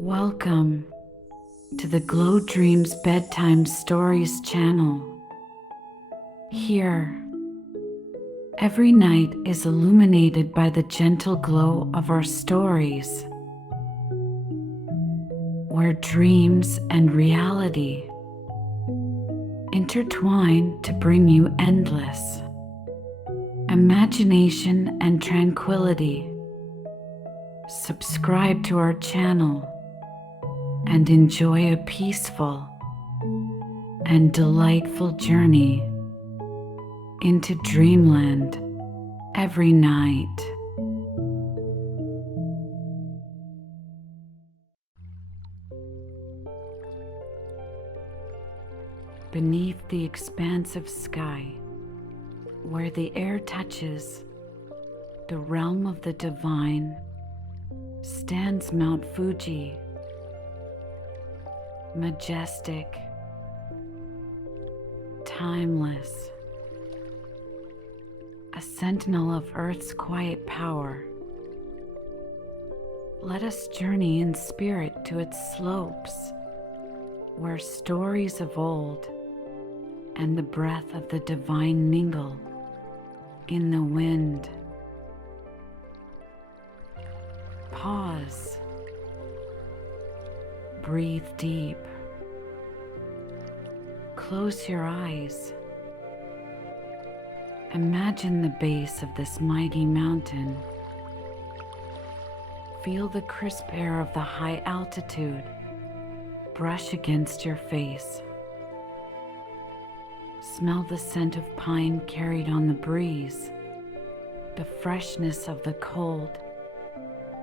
Welcome to the Glow Dreams Bedtime Stories channel. Here, every night is illuminated by the gentle glow of our stories, where dreams and reality intertwine to bring you endless imagination and tranquility. Subscribe to our channel and enjoy a peaceful and delightful journey into dreamland every night. Beneath the expansive sky, where the air touches the realm of the divine, stands Mount Fuji, majestic, timeless, a sentinel of Earth's quiet power. Let us journey in spirit to its slopes, where stories of old and the breath of the divine mingle in the wind. Pause. Breathe deep. Close your eyes. Imagine the base of this mighty mountain. Feel the crisp air of the high altitude brush against your face. Smell the scent of pine carried on the breeze, the freshness of the cold,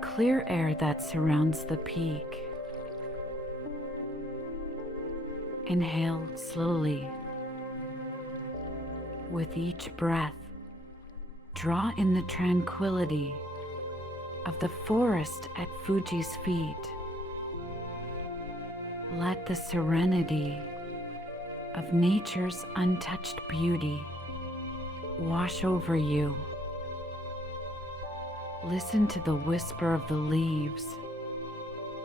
clear air that surrounds the peak. Inhale slowly. With each breath, draw in the tranquility of the forest at Fuji's feet. Let the serenity of nature's untouched beauty wash over you. Listen to the whisper of the leaves,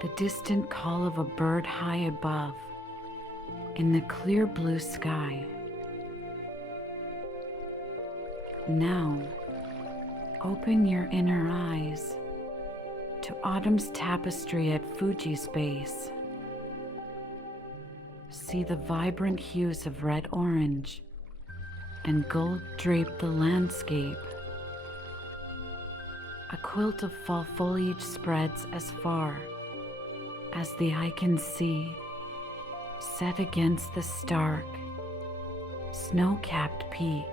the distant call of a bird high above in the clear blue sky. Now, open your inner eyes to autumn's tapestry at Fuji's base. See the vibrant hues of red-orange and gold drape the landscape. A quilt of fall foliage spreads as far as the eye can see, set against the stark, snow-capped peak.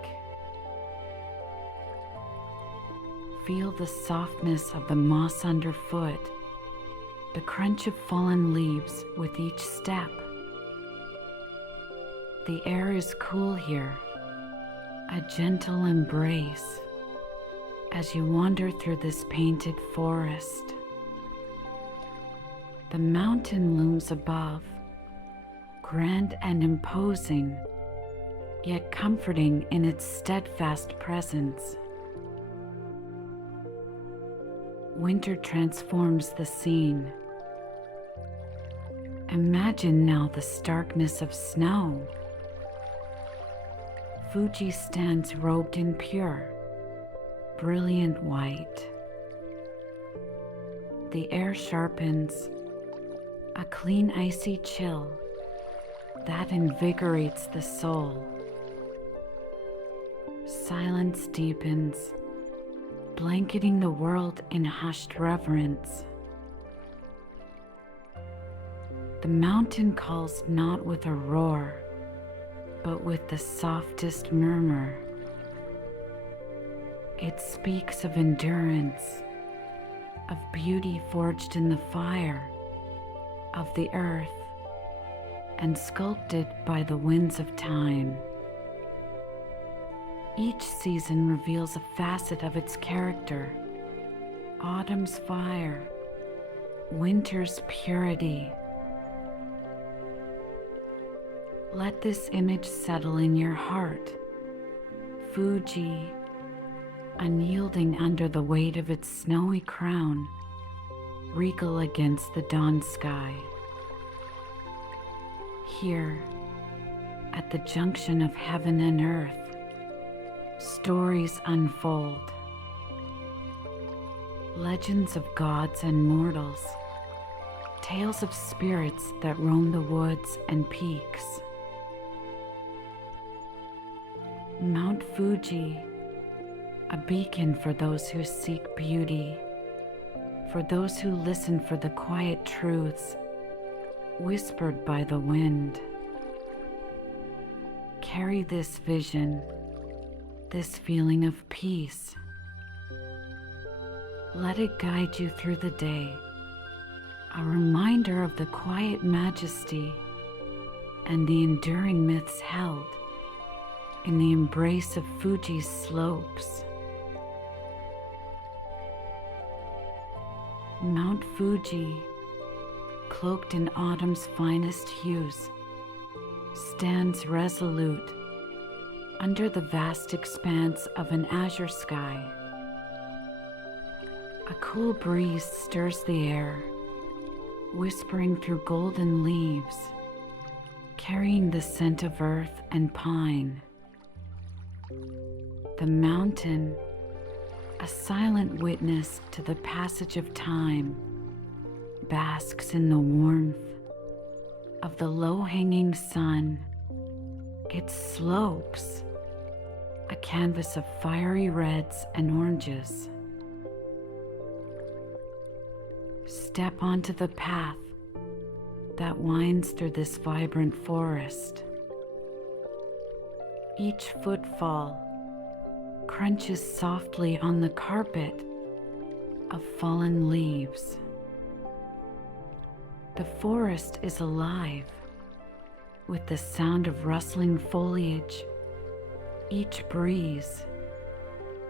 Feel the softness of the moss underfoot, the crunch of fallen leaves with each step. The air is cool here, a gentle embrace as you wander through this painted forest. The mountain looms above, grand and imposing, yet comforting in its steadfast presence. Winter transforms the scene. Imagine now the starkness of snow. Fuji stands robed in pure, brilliant white. The air sharpens, a clean icy chill that invigorates the soul. Silence deepens, blanketing the world in hushed reverence. The mountain calls not with a roar, but with the softest murmur. It speaks of endurance, of beauty forged in the fire of the earth and sculpted by the winds of time. Each season reveals a facet of its character: autumn's fire, winter's purity. Let this image settle in your heart. Fuji, unyielding under the weight of its snowy crown, regal against the dawn sky. Here, at the junction of heaven and earth, stories unfold. Legends of gods and mortals, tales of spirits that roam the woods and peaks. Mount Fuji, a beacon for those who seek beauty, for those who listen for the quiet truths whispered by the wind. Carry this vision, this feeling of peace. Let it guide you through the day, a reminder of the quiet majesty and the enduring myths held in the embrace of Fuji's slopes. Mount Fuji, cloaked in autumn's finest hues, stands resolute under the vast expanse of an azure sky. A cool breeze stirs the air, whispering through golden leaves, carrying the scent of earth and pine. The mountain, a silent witness to the passage of time, basks in the warmth of the low-hanging sun. Its slopes, a canvas of fiery reds and oranges. Step onto the path that winds through this vibrant forest. Each footfall crunches softly on the carpet of fallen leaves. The forest is alive with the sound of rustling foliage. Each breeze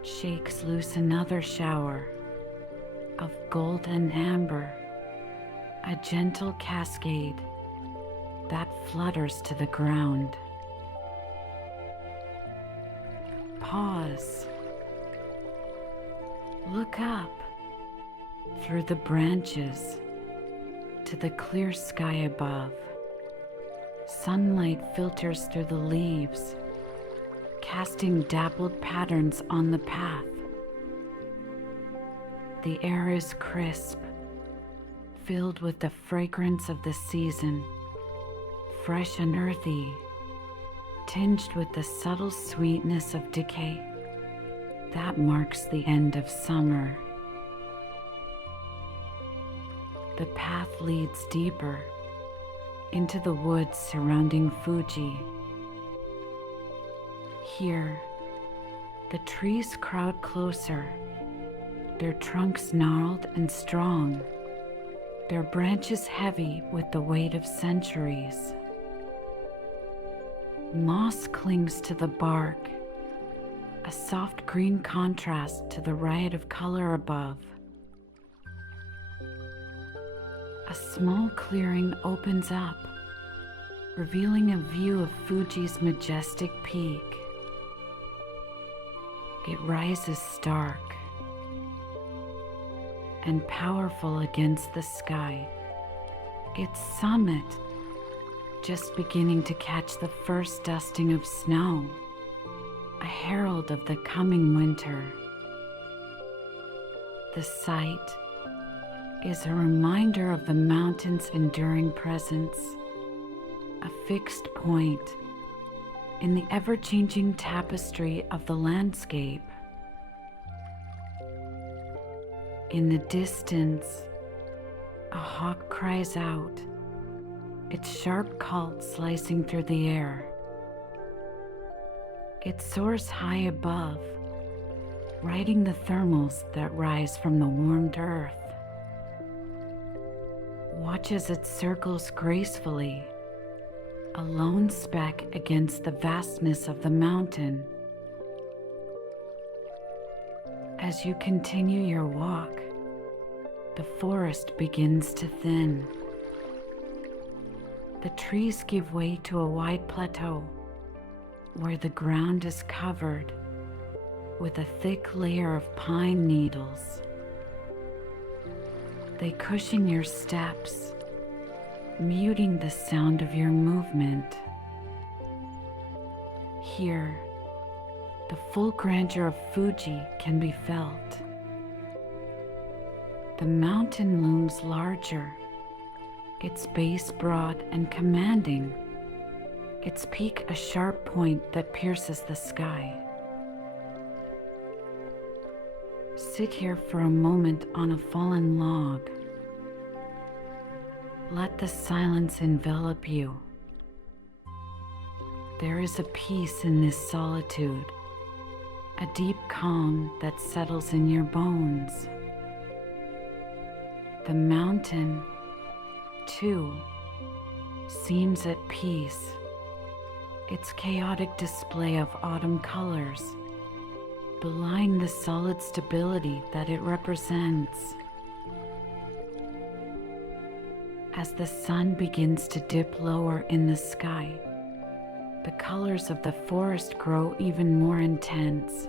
shakes loose another shower of gold and amber, a gentle cascade that flutters to the ground. Pause. Look up through the branches to the clear sky above. Sunlight filters through the leaves, casting dappled patterns on the path. The air is crisp, filled with the fragrance of the season, fresh and earthy, tinged with the subtle sweetness of decay that marks the end of summer. The path leads deeper into the woods surrounding Fuji. Here, the trees crowd closer, their trunks gnarled and strong, their branches heavy with the weight of centuries. Moss clings to the bark, a soft green contrast to the riot of color above. A small clearing opens up, revealing a view of Fuji's majestic peak. It rises stark and powerful against the sky, its summit just beginning to catch the first dusting of snow, a herald of the coming winter. The sight is a reminder of the mountain's enduring presence, a fixed point in the ever-changing tapestry of the landscape. In the distance, a hawk cries out, its sharp call slicing through the air. It soars high above, riding the thermals that rise from the warmed earth. Watch as it circles gracefully, a lone speck against the vastness of the mountain. As you continue your walk, the forest begins to thin. The trees give way to a wide plateau where the ground is covered with a thick layer of pine needles. They cushion your steps, muting the sound of your movement. Here, the full grandeur of Fuji can be felt. The mountain looms larger, its base broad and commanding, its peak a sharp point that pierces the sky. Sit here for a moment on a fallen log. Let the silence envelop you. There is a peace in this solitude, a deep calm that settles in your bones. The mountain, too, seems at peace, its chaotic display of autumn colors belying the solid stability that it represents. As the sun begins to dip lower in the sky, the colors of the forest grow even more intense.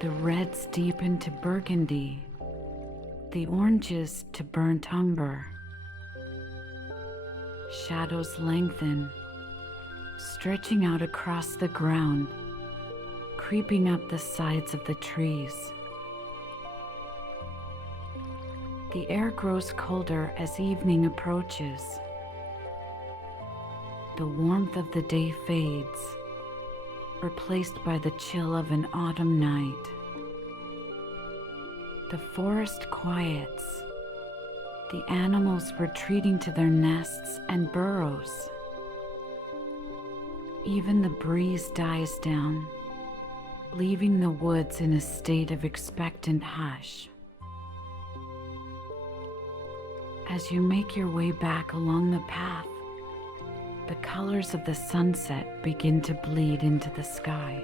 The reds deepen to burgundy, the oranges to burnt umber. Shadows lengthen, stretching out across the ground, creeping up the sides of the trees. The air grows colder as evening approaches. The warmth of the day fades, replaced by the chill of an autumn night. The forest quiets, the animals retreating to their nests and burrows. Even the breeze dies down, leaving the woods in a state of expectant hush. As you make your way back along the path, the colors of the sunset begin to bleed into the sky.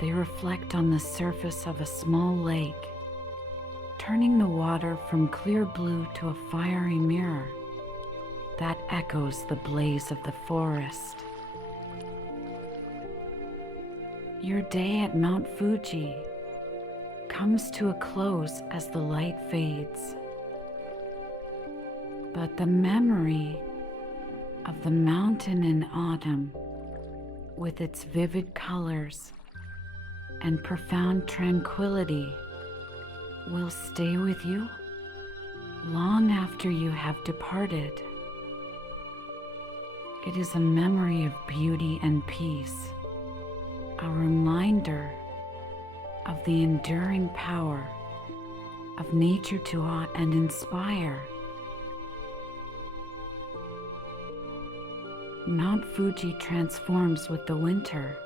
They reflect on the surface of a small lake, turning the water from clear blue to a fiery mirror that echoes the blaze of the forest. Your day at Mount Fuji comes to a close as the light fades. But the memory of the mountain in autumn, with its vivid colors and profound tranquility, will stay with you long after you have departed. It is a memory of beauty and peace, a reminder of the enduring power of nature to awe and inspire. Mount Fuji transforms with the winter.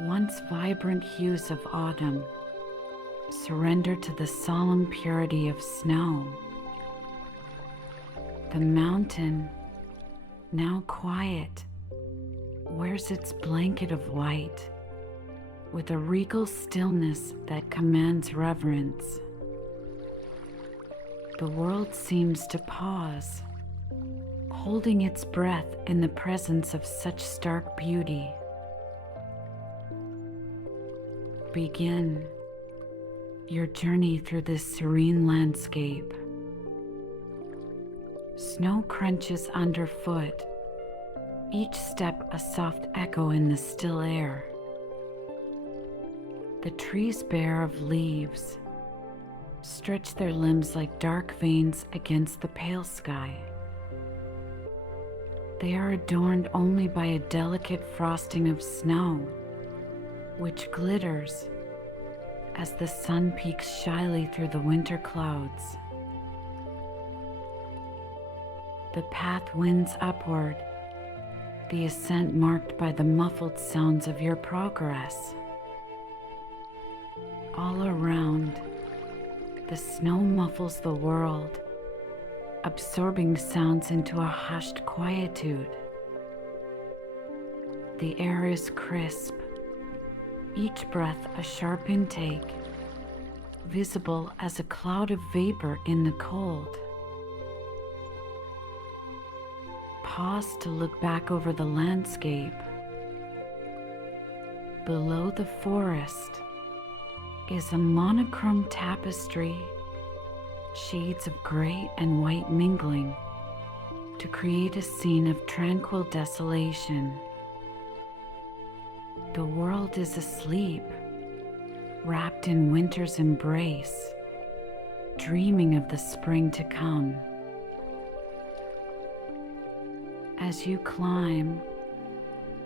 Once vibrant hues of autumn surrender to the solemn purity of snow. The mountain, now quiet, wears its blanket of white with a regal stillness that commands reverence. The world seems to pause, holding its breath in the presence of such stark beauty. Begin your journey through this serene landscape. Snow crunches underfoot, each step a soft echo in the still air. The trees bare of leaves stretch their limbs like dark veins against the pale sky. They are adorned only by a delicate frosting of snow, which glitters as the sun peeks shyly through the winter clouds. The path winds upward, the ascent marked by the muffled sounds of your progress. All around, the snow muffles the world, absorbing sounds into a hushed quietude. The air is crisp, each breath a sharp intake, visible as a cloud of vapor in the cold. Pause to look back over the landscape. Below the forest, is a monochrome tapestry, shades of gray and white mingling to create a scene of tranquil desolation. The world is asleep, wrapped in winter's embrace, dreaming of the spring to come. As you climb,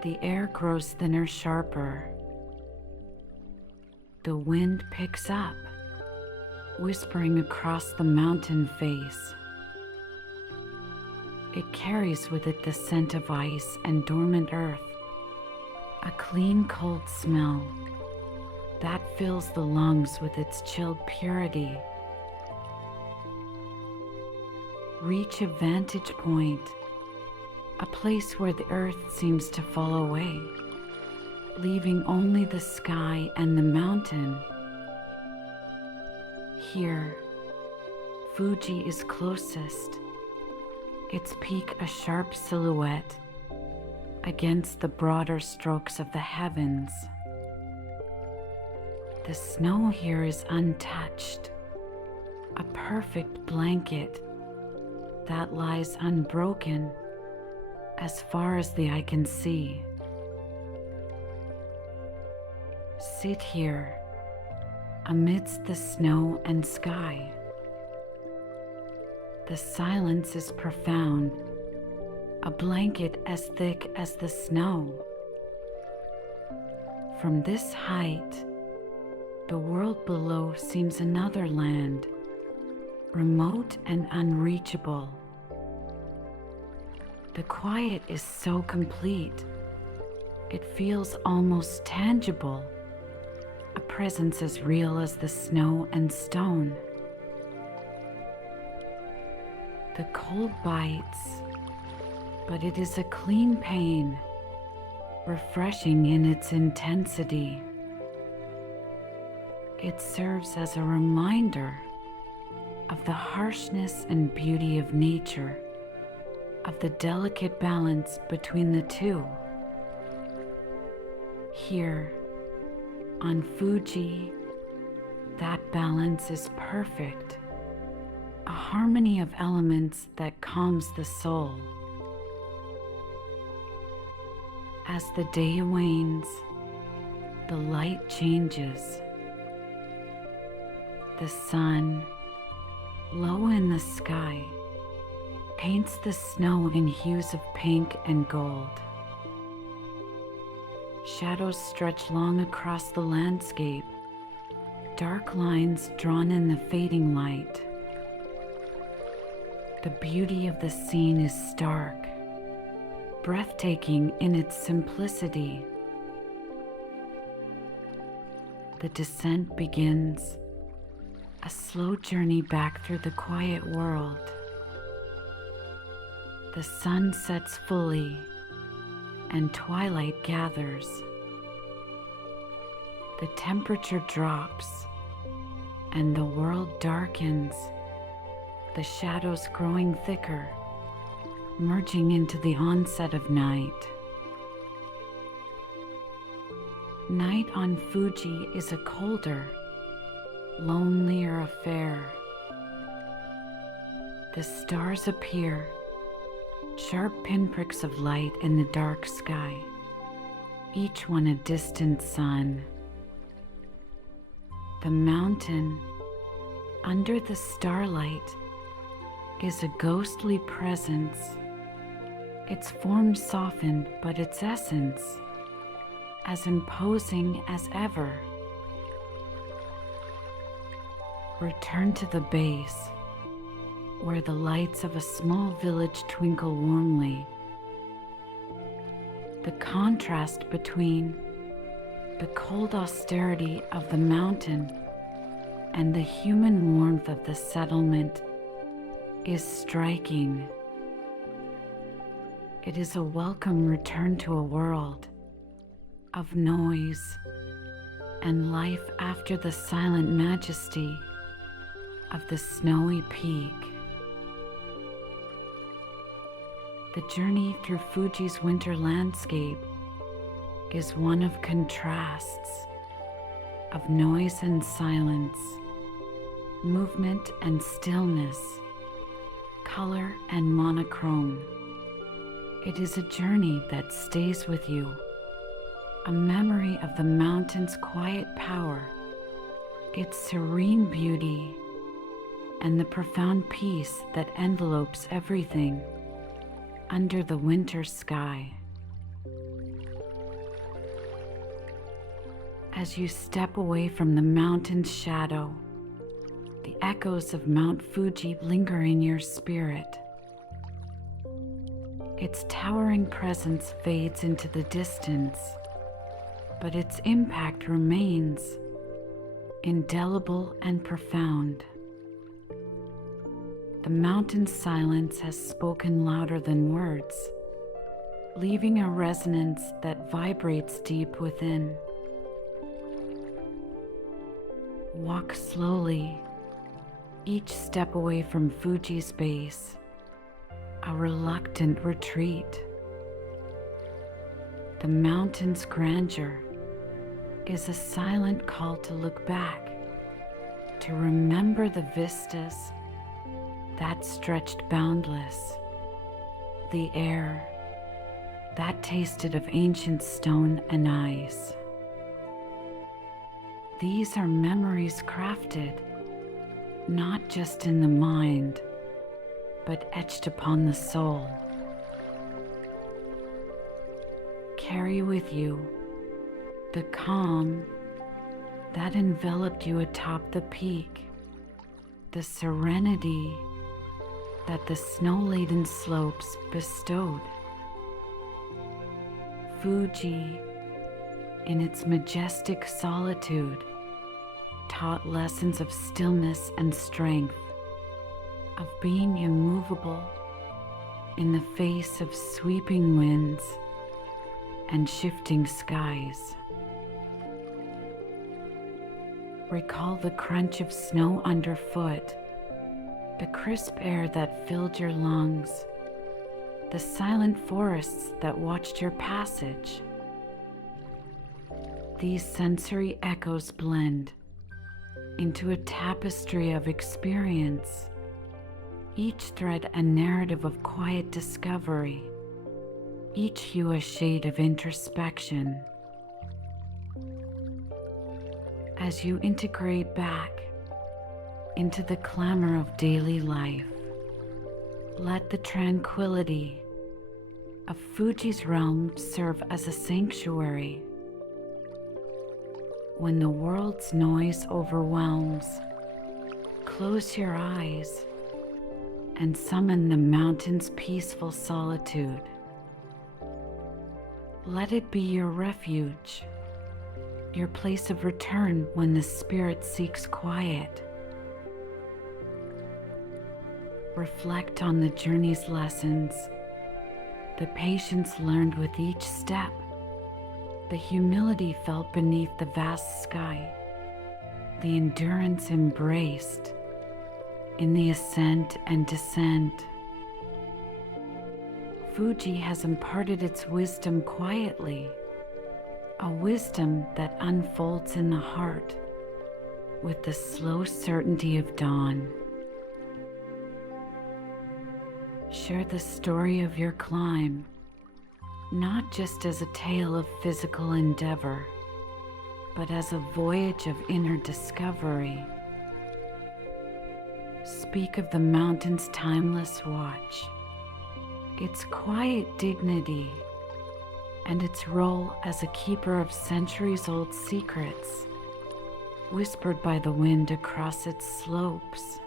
the air grows thinner, sharper. The wind picks up, whispering across the mountain face. It carries with it the scent of ice and dormant earth, a clean, cold smell that fills the lungs with its chilled purity. Reach a vantage point, a place where the earth seems to fall away, leaving only the sky and the mountain. Here, Fuji is closest, its peak a sharp silhouette against the broader strokes of the heavens. The snow here is untouched, a perfect blanket that lies unbroken as far as the eye can see. Sit here amidst the snow and sky. The silence is profound, a blanket as thick as the snow. From this height, the world below seems another land, remote and unreachable. The quiet is so complete, it feels almost tangible, a presence as real as the snow and stone. The cold bites, but it is a clean pain, refreshing in its intensity. It serves as a reminder of the harshness and beauty of nature, of the delicate balance between the two. Here, on Fuji, that balance is perfect, a harmony of elements that calms the soul. As the day wanes, the light changes. The sun, low in the sky, paints the snow in hues of pink and gold. Shadows stretch long across the landscape, dark lines drawn in the fading light. The beauty of the scene is stark, breathtaking in its simplicity. The descent begins, a slow journey back through the quiet world. The sun sets fully, and twilight gathers. The temperature drops, and the world darkens, the shadows growing thicker, merging into the onset of night. Night on Fuji is a colder, lonelier affair. The stars appear, sharp pinpricks of light in the dark sky, each one a distant sun. The mountain, under the starlight, is a ghostly presence, its form softened but its essence as imposing as ever. Return to the base, where the lights of a small village twinkle warmly. The contrast between the cold austerity of the mountain and the human warmth of the settlement is striking. It is a welcome return to a world of noise and life after the silent majesty of the snowy peak. The journey through Fuji's winter landscape is one of contrasts, of noise and silence, movement and stillness, color and monochrome. It is a journey that stays with you, a memory of the mountain's quiet power, its serene beauty, and the profound peace that envelopes everything under the winter sky. As you step away from the mountain's shadow, the echoes of Mount Fuji linger in your spirit. Its towering presence fades into the distance, but its impact remains indelible and profound. The mountain's silence has spoken louder than words, leaving a resonance that vibrates deep within. Walk slowly, each step away from Fuji's base, a reluctant retreat. The mountain's grandeur is a silent call to look back, to remember the vistas that stretched boundless, the air that tasted of ancient stone and ice. These are memories crafted not just in the mind, but etched upon the soul. Carry with you the calm that enveloped you atop the peak, the serenity that the snow-laden slopes bestowed. Fuji, in its majestic solitude, taught lessons of stillness and strength, of being immovable in the face of sweeping winds and shifting skies. Recall the crunch of snow underfoot, the crisp air that filled your lungs, the silent forests that watched your passage. These sensory echoes blend into a tapestry of experience, each thread a narrative of quiet discovery, each hue a shade of introspection. As you integrate back into the clamor of daily life, let the tranquility of Fuji's realm serve as a sanctuary. When the world's noise overwhelms, close your eyes and summon the mountain's peaceful solitude. Let it be your refuge, your place of return when the spirit seeks quiet. Reflect on the journey's lessons, the patience learned with each step, the humility felt beneath the vast sky, the endurance embraced in the ascent and descent. Fuji has imparted its wisdom quietly, a wisdom that unfolds in the heart with the slow certainty of dawn. Share the story of your climb, not just as a tale of physical endeavor, but as a voyage of inner discovery. Speak of the mountain's timeless watch, its quiet dignity, and its role as a keeper of centuries-old secrets, whispered by the wind across its slopes.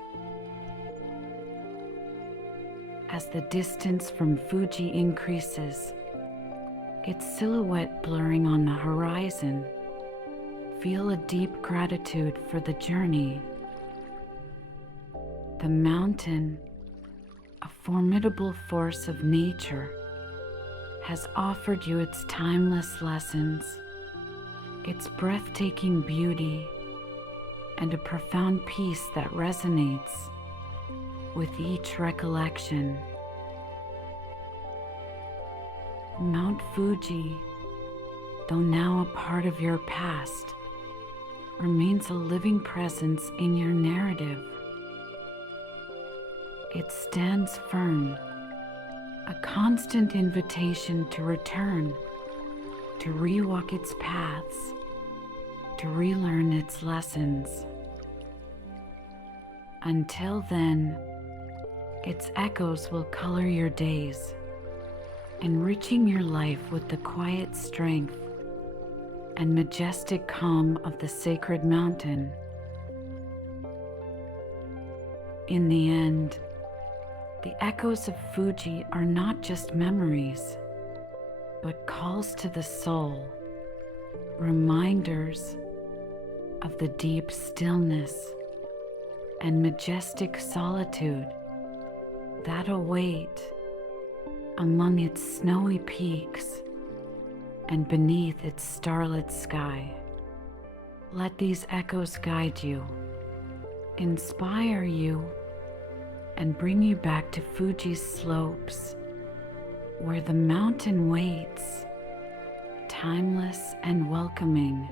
As the distance from Fuji increases, its silhouette blurring on the horizon, feel a deep gratitude for the journey. The mountain, a formidable force of nature, has offered you its timeless lessons, its breathtaking beauty, and a profound peace that resonates with each recollection. Mount Fuji, though now a part of your past, remains a living presence in your narrative. It stands firm, a constant invitation to return, to rewalk its paths, to relearn its lessons. Until then, its echoes will color your days, enriching your life with the quiet strength and majestic calm of the sacred mountain. In the end, the echoes of Fuji are not just memories, but calls to the soul, reminders of the deep stillness and majestic solitude that await among its snowy peaks and beneath its starlit sky. Let these echoes guide you, inspire you, and bring you back to Fuji's slopes, where the mountain waits, timeless and welcoming,